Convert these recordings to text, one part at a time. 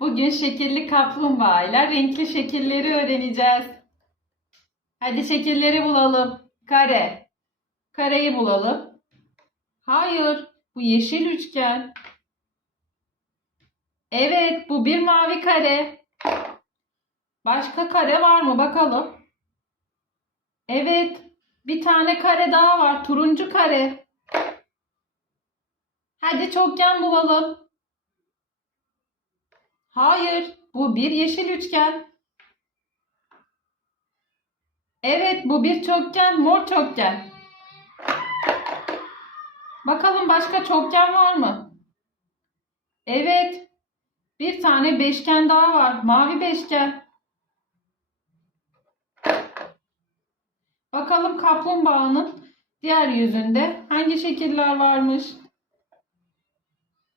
Bugün şekilli kaplumbağa renkli şekilleri öğreneceğiz. Hadi şekilleri bulalım. Kare. Kareyi bulalım. Hayır, bu yeşil üçgen. Evet, bu bir mavi kare. Başka kare var mı bakalım? Evet, bir tane kare daha var. Turuncu kare. Hadi çokgen bulalım. Hayır, bu bir yeşil üçgen. Evet, bu bir çokgen, mor çokgen. Bakalım başka çokgen var mı? Evet, bir tane beşgen daha var, mavi beşgen. Bakalım kaplumbağanın diğer yüzünde hangi şekiller varmış?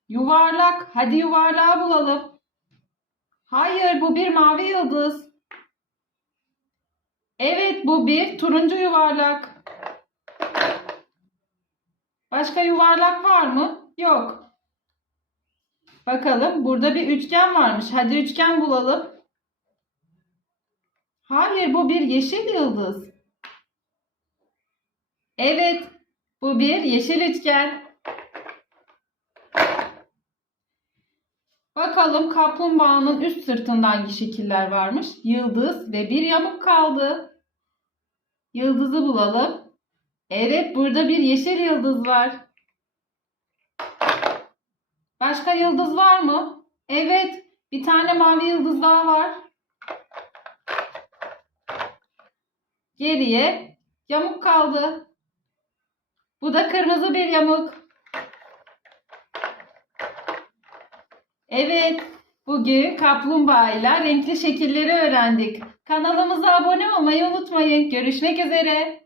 Yuvarlak, hadi yuvarlağı bulalım. Hayır, bu bir mavi yıldız. Evet, bu bir turuncu yuvarlak. Başka yuvarlak var mı? Yok. Bakalım, burada bir üçgen varmış. Hadi üçgen bulalım. Hayır, bu bir yeşil yıldız. Evet, bu bir yeşil üçgen. Bakalım kaplumbağanın üst sırtında hangi şekiller varmış? Yıldız ve bir yamuk kaldı. Yıldızı bulalım. Evet, burada bir yeşil yıldız var. Başka yıldız var mı? Evet, bir tane mavi yıldız daha var. Geriye yamuk kaldı. Bu da kırmızı bir yamuk. Evet, bugün kaplumbağa ile renkli şekilleri öğrendik. Kanalımıza abone olmayı unutmayın. Görüşmek üzere.